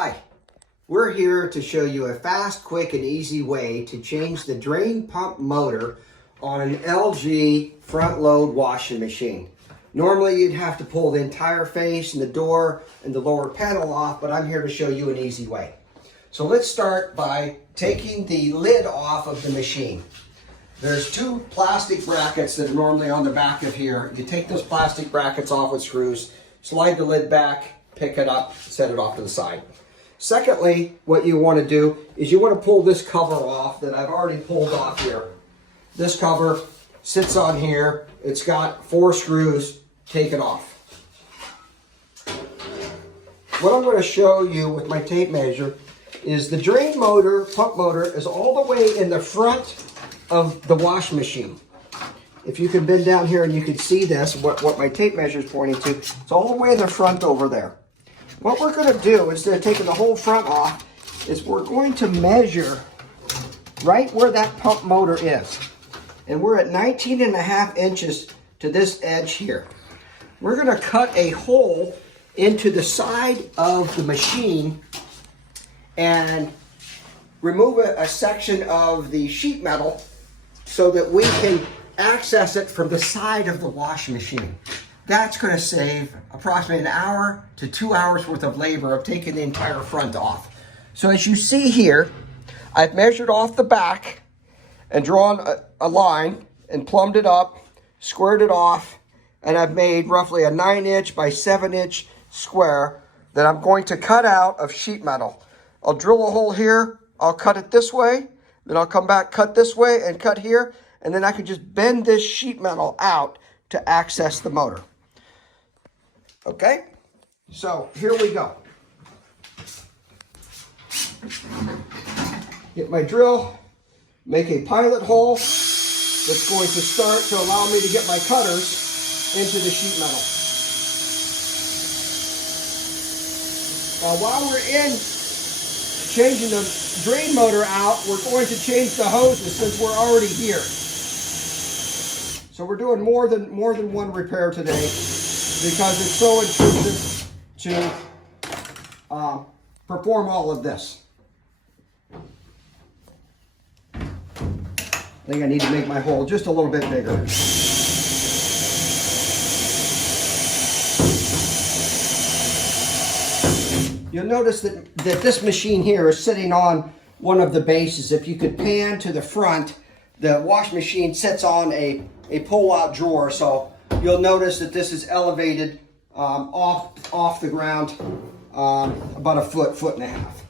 Hi, we're here to show you a fast, quick, and easy way to change the drain pump motor on an LG front load washing machine. Normally you'd have to pull the entire face and the door and the lower panel off, but I'm here to show you an easy way. So let's start by taking the lid off of the machine. There's two plastic brackets that are normally on the back of here. You take those plastic brackets off with screws, slide the lid back, pick it up, set it off to the side. Secondly, what you want to do is you want to pull this cover off that I've already pulled off here. This cover sits on here. It's got 4 screws. Take it off. What I'm going to show you with my tape measure is the drain motor, pump motor, is all the way in the front of the wash machine. If you can bend down here and you can see this, what my tape measure is pointing to, it's all the way in the front over there. What we're going to do, instead of taking the whole front off, is we're going to measure right where that pump motor is. And we're at 19.5 inches to this edge here. We're going to cut a hole into the side of the machine and remove a section of the sheet metal so that we can access it from the side of the washing machine. That's going to save approximately 1 hour to 2 hours worth of labor of taking the entire front off. So as you see here, I've measured off the back and drawn a line and plumbed it up, squared it off, and I've made roughly a 9-inch by 7-inch square that I'm going to cut out of sheet metal. I'll drill a hole here, I'll cut it this way, then I'll come back, cut this way, and cut here, and then I can just bend this sheet metal out to access the motor. Okay, so here we go. Get my drill, make a pilot hole that's going to start to allow me to get my cutters into the sheet metal. While we're in changing the drain motor out, we're going to change the hoses since we're already here. So we're doing more than one repair today, because it's so intrusive to perform all of this. I think I need to make my hole just a little bit bigger. You'll notice that this machine here is sitting on one of the bases. If you could pan to the front, the wash machine sits on a pull-out drawer, so you'll notice that this is elevated off the ground about a foot and a half.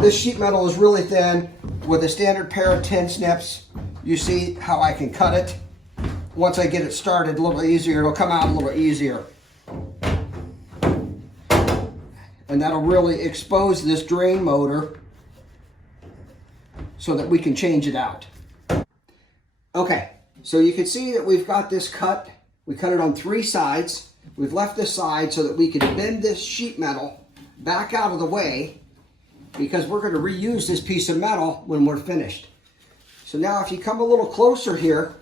This sheet metal is really thin. With a standard pair of 10 snips, you see how I can cut it. Once I get it started a little easier, it'll come out a little easier. And that'll really expose this drain motor so that we can change it out. Okay, so you can see that we've got this cut. We cut it on 3 sides. We've left this side so that we can bend this sheet metal back out of the way, because we're going to reuse this piece of metal when we're finished. So now if you come a little closer here,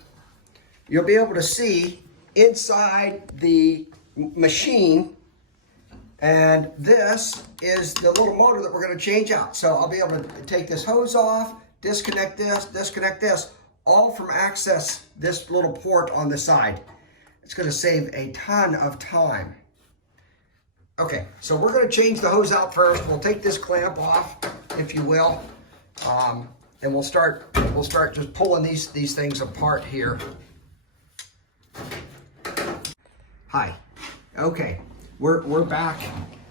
you'll be able to see inside the machine, and this is the little motor that we're going to change out. So I'll be able to take this hose off, disconnect this, all from access this little port on the side. It's going to save a ton of time. Okay, so we're going to change the hose out first. We'll take this clamp off, if you will, and we'll start just pulling these things apart here. Hi. Okay, we're back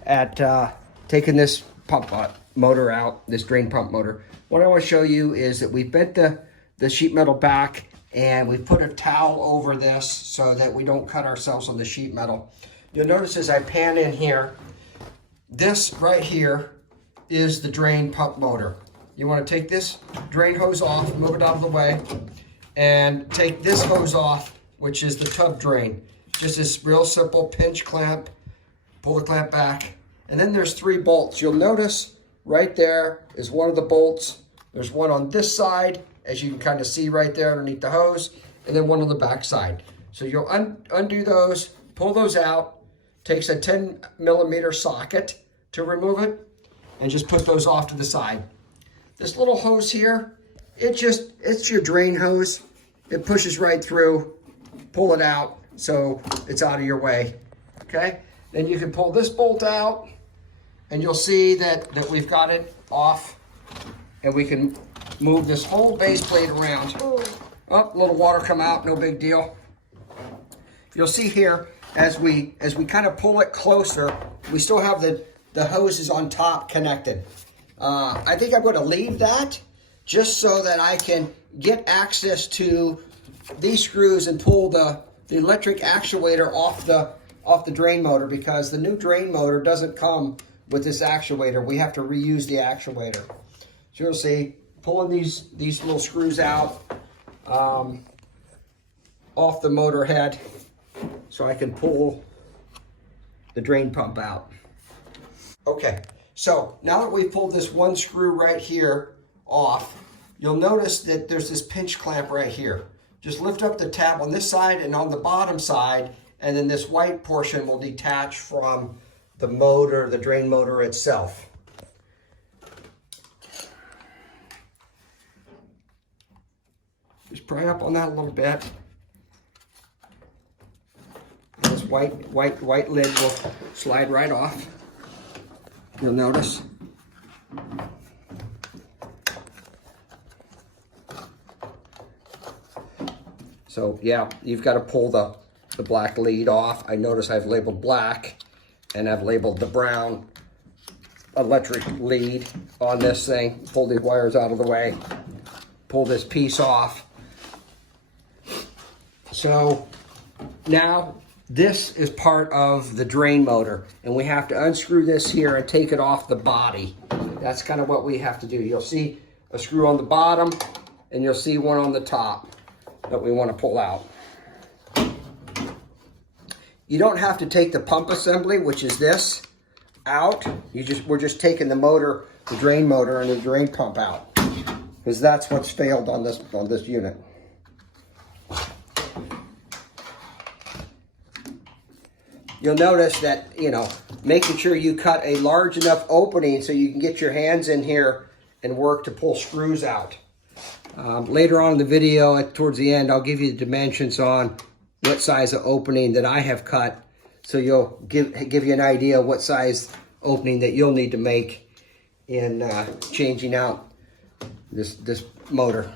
at taking this pump motor out, this drain pump motor. What I want to show you is that we bent the sheet metal back, and we've put a towel over this so that we don't cut ourselves on the sheet metal. You'll notice as I pan in here, this right here is the drain pump motor. You want to take this drain hose off, move it out of the way, and take this hose off, which is the tub drain. Just this real simple pinch clamp, pull the clamp back, and then there's 3 bolts. You'll notice right there is one of the bolts. There's one on this side, as you can kind of see right there underneath the hose, and then one on the back side. So you'll undo those, pull those out. Takes a 10mm socket to remove it. and just put those off to the side. This little hose here, it's your drain hose. It pushes right through, pull it out so it's out of your way, okay? Then you can pull this bolt out and you'll see that we've got it off, and we can move this whole base plate around. Oh, a little water come out, no big deal. You'll see here, as we kind of pull it closer, we still have the hoses on top connected. I think I'm going to leave that just so that I can get access to these screws and pull the electric actuator off the drain motor, because the new drain motor doesn't come with this actuator. We have to reuse the actuator. So you'll see, pulling these little screws out off the motor head so I can pull the drain pump out. Okay, so now that we've pulled this one screw right here off, you'll notice that there's this pinch clamp right here. Just lift up the tab on this side and on the bottom side, and then this white portion will detach from the motor, the drain motor itself. Just pry up on that a little bit. And this white lid will slide right off. You'll notice. So yeah, you've got to pull the black lead off. I notice I've labeled black, and I've labeled the brown electric lead on this thing. Pull these wires out of the way. Pull this piece off. So now this is part of the drain motor, and we have to unscrew this here and take it off the body. That's kind of what we have to do. You'll see a screw on the bottom, and you'll see one on the top that we want to pull out. You don't have to take the pump assembly, which is this, out. We're just taking the motor, the drain motor, and the drain pump out, because that's what's failed on this unit. You'll notice that, making sure you cut a large enough opening so you can get your hands in here and work to pull screws out. Later on in the video, towards the end, I'll give you the dimensions on what size of opening that I have cut, so you'll give you an idea of what size opening that you'll need to make in changing out this motor.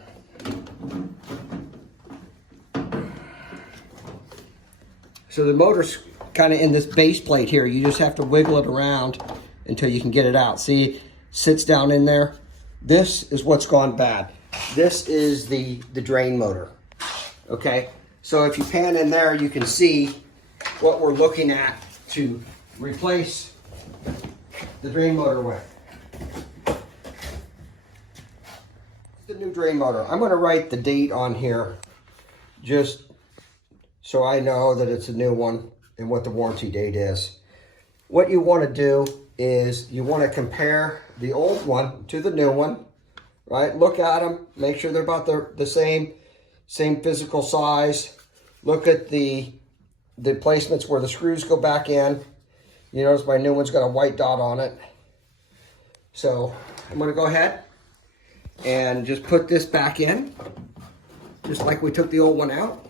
So the motor's kind of in this base plate here. You just have to wiggle it around until you can get it out. See, sits down in there. This is what's gone bad. This is the drain motor. Okay, so if you pan in there, you can see what we're looking at to replace the drain motor with. The new drain motor. I'm going to write the date on here just so I know that it's a new one and what the warranty date is. What you want to do is you want to compare the old one to the new one, right? Look at them, make sure they're about the same physical size. Look at the placements where the screws go back in. You notice my new one's got a white dot on it. So I'm going to go ahead and just put this back in, just like we took the old one out.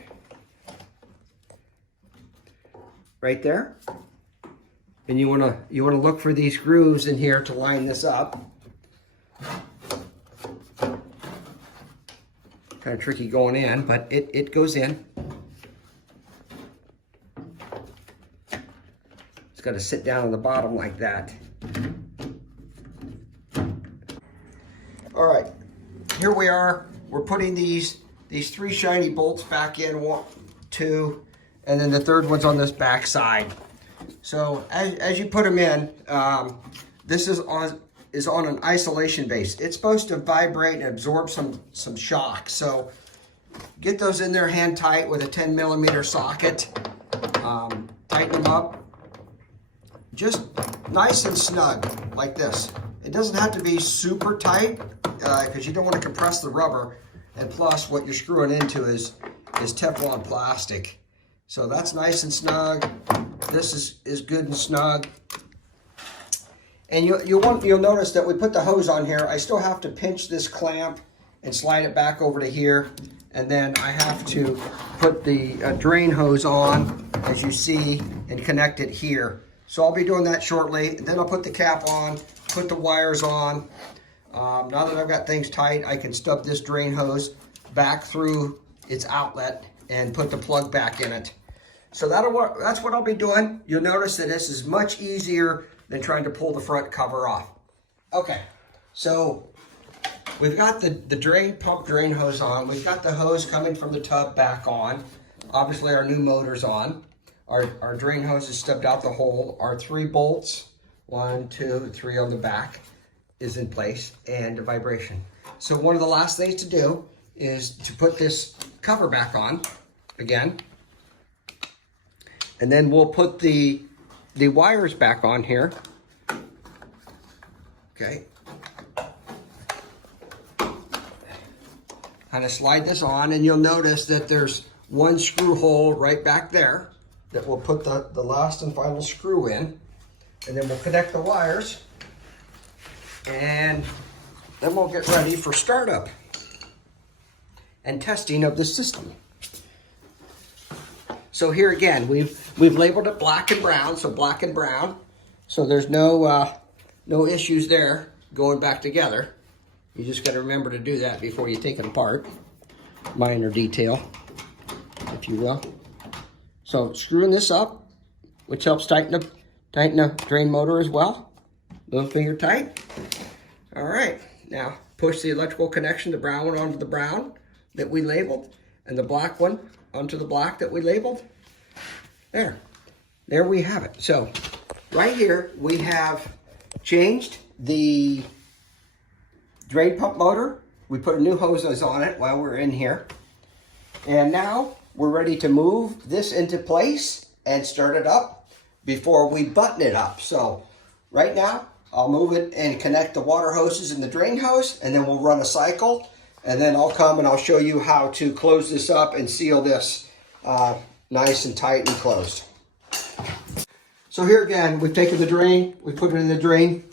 Right there. And you wanna look for these grooves in here to line this up. Kind of tricky going in, but it goes in. It's got to sit down on the bottom like that. All right, here we are. We're putting these three shiny bolts back in, 1, 2, and then the third one's on this back side. So as you put them in, this is on an isolation base. It's supposed to vibrate and absorb some shock. So get those in there hand tight with a 10mm socket. Tighten them up. Just nice and snug like this. It doesn't have to be super tight because you don't want to compress the rubber. And plus what you're screwing into is Teflon plastic. So that's nice and snug. This is good and snug. And you'll notice that we put the hose on here. I still have to pinch this clamp and slide it back over to here. And then I have to put the drain hose on, as you see, and connect it here. So I'll be doing that shortly. Then I'll put the cap on, put the wires on. Now that I've got things tight, I can stub this drain hose back through its outlet and put the plug back in it. So that's what I'll be doing. You'll notice that this is much easier than trying to pull the front cover off. Okay, so we've got the pump drain hose on. We've got the hose coming from the tub back on. Obviously our new motor's on. Our drain hose is stubbed out the hole. Our 3 bolts, 1, 2, 3 on the back, is in place, and the vibration. So one of the last things to do is to put this cover back on again. And then we'll put the wires back on here. Okay. Kind of slide this on, and you'll notice that there's one screw hole right back there that we'll put the last and final screw in. And then we'll connect the wires. And then we'll get ready for startup and testing of the system. So here again, we've labeled it black and brown, so black and brown. So there's no issues there going back together. You just got to remember to do that before you take it apart. Minor detail, if you will. So screwing this up, which helps tighten the drain motor as well. Little finger tight. All right, now push the electrical connection, the brown one onto the brown that we labeled, and the black one onto the black that we labeled. There we have it. So right here we have changed the drain pump motor. We put a new hose on it while we're in here. And now we're ready to move this into place and start it up before we button it up. So right now I'll move it and connect the water hoses and the drain hose, and then we'll run a cycle. And then I'll come and I'll show you how to close this up and seal this nice and tight and closed. So here again, we've taken the drain, we put it in the drain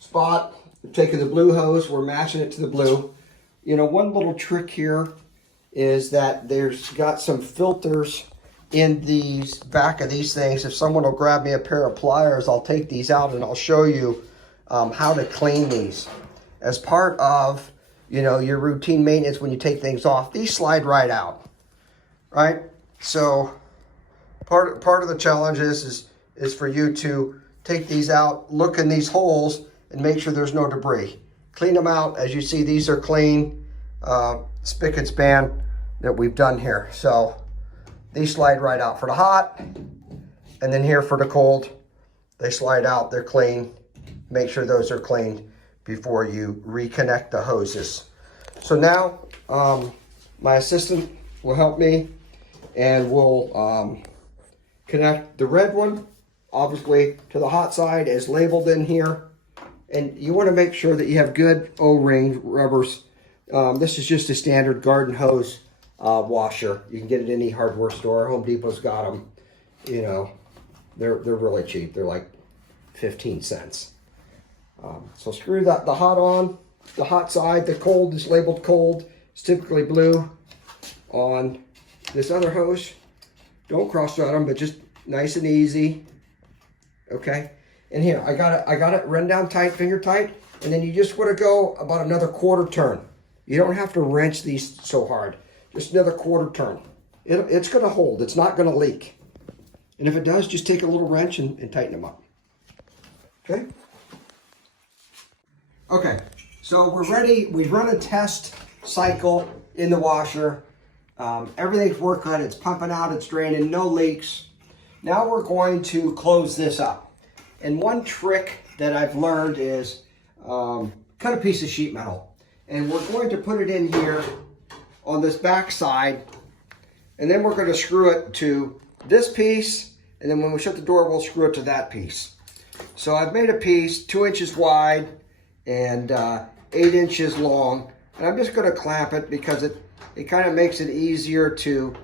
spot. We've taken the blue hose, we're matching it to the blue. You know, one little trick here is that there's got some filters in these back of these things. If someone will grab me a pair of pliers, I'll take these out and I'll show you how to clean these. As part of, you know, your routine maintenance when you take things off, these slide right out, right? So part of the challenge is for you to take these out, look in these holes, and make sure there's no debris. Clean them out. As you see, these are clean, spick and span that we've done here. So these slide right out for the hot, and then here for the cold, they slide out, they're clean. Make sure those are cleaned before you reconnect the hoses. So now my assistant will help me, and we'll connect the red one, obviously, to the hot side as labeled in here. And you want to make sure that you have good O-ring rubbers. This is just a standard garden hose washer. You can get it in any hardware store. Home Depot's got them. You know, they're really cheap. They're like 15 cents. So screw the hot on, the hot side. The cold is labeled cold. It's typically blue. On this other hose, don't cross thread them, but just nice and easy. Okay. And here, I got it run down tight, finger tight, and then you just want to go about another quarter turn. You don't have to wrench these so hard. Just another quarter turn. It's going to hold. It's not going to leak. And if it does, just take a little wrench and tighten them up. Okay? Okay, so we're ready. We've run a test cycle in the washer. Everything's working. It's pumping out. It's draining. No leaks. Now we're going to close this up. And one trick that I've learned is cut a piece of sheet metal. And we're going to put it in here on this back side. And then we're going to screw it to this piece. And then when we shut the door, we'll screw it to that piece. So I've made a piece 2 inches wide and 8 inches long. And I'm just going to clamp it because it kind of makes it easier to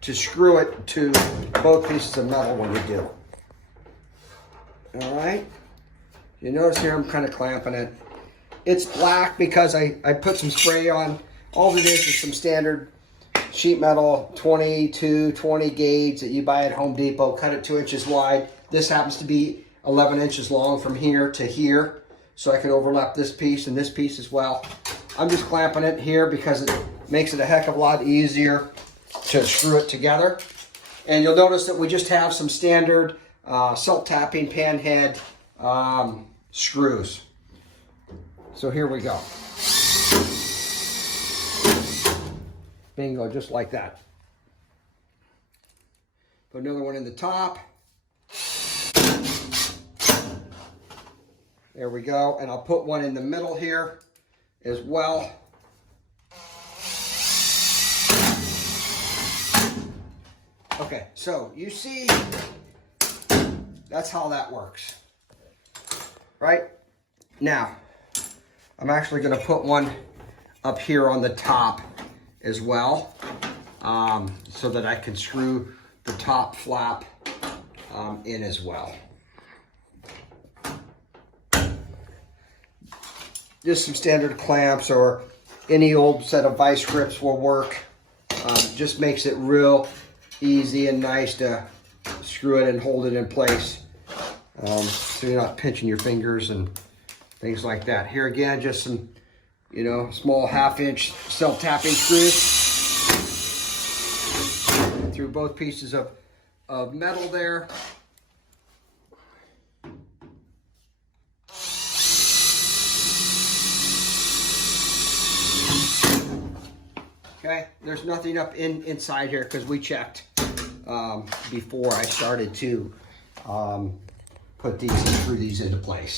screw it to both pieces of metal when we do. All right. You notice here I'm kind of clamping it. It's black because I put some spray on. All it is some standard sheet metal 20 gauge that you buy at Home Depot. Cut it 2 inches wide. This happens to be 11 inches long from here to here. So I can overlap this piece and this piece as well. I'm just clamping it here because it makes it a heck of a lot easier to screw it together. And you'll notice that we just have some standard self-tapping pan head screws. So here we go. Bingo, just like that. Put another one in the top. There we go. And I'll put one in the middle here as well. Okay, so you see, that's how that works. Right? Now, I'm actually going to put one up here on the top as well, so that I can screw the top flap in as well. Just some standard clamps or any old set of vice grips will work. Just makes it real easy and nice to screw it and hold it in place, so you're not pinching your fingers and things like that. Here again, just some, you know, small 1/2 inch self-tapping screws through both pieces of metal there. Okay, there's nothing up inside here because we checked before I started to put these and screw these into place.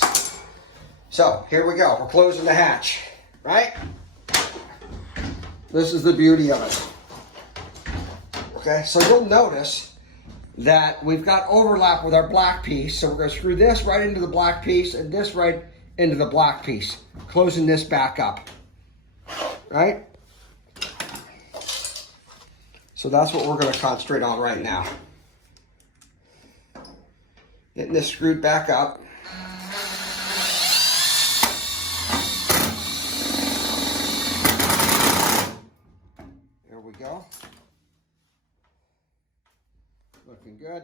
So here we go. We're closing the hatch, right? This is the beauty of it. Okay, so you'll notice that we've got overlap with our black piece. So we're going to screw this right into the black piece and this right into the black piece, closing this back up, right? So that's what we're going to concentrate on right now. Getting this screwed back up. There we go. Looking good.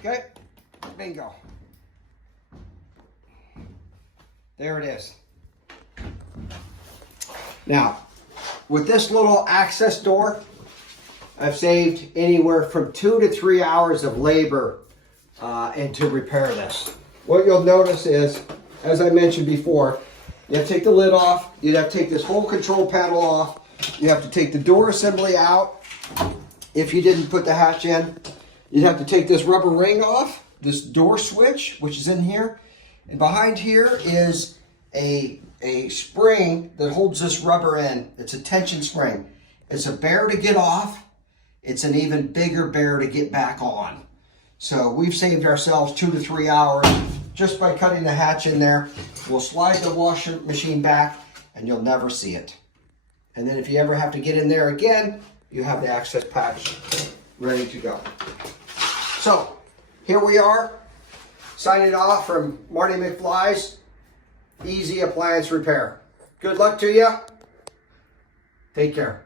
Okay, bingo. There it is. Now, with this little access door, I've saved anywhere from 2 to 3 hours of labor and to repair this. What you'll notice is, as I mentioned before, you have to take the lid off, you have to take this whole control panel off, you have to take the door assembly out if you didn't put the hatch in. You'd have to take this rubber ring off, this door switch, which is in here. And behind here is a spring that holds this rubber in. It's a tension spring. It's a bear to get off. It's an even bigger bear to get back on. So we've saved ourselves 2 to 3 hours just by cutting the hatch in there. We'll slide the washer machine back and you'll never see it. And then if you ever have to get in there again, you have the access patch ready to go. So, here we are, signing off from Marty McFly's Easy Appliance Repair. Good luck to you. Take care.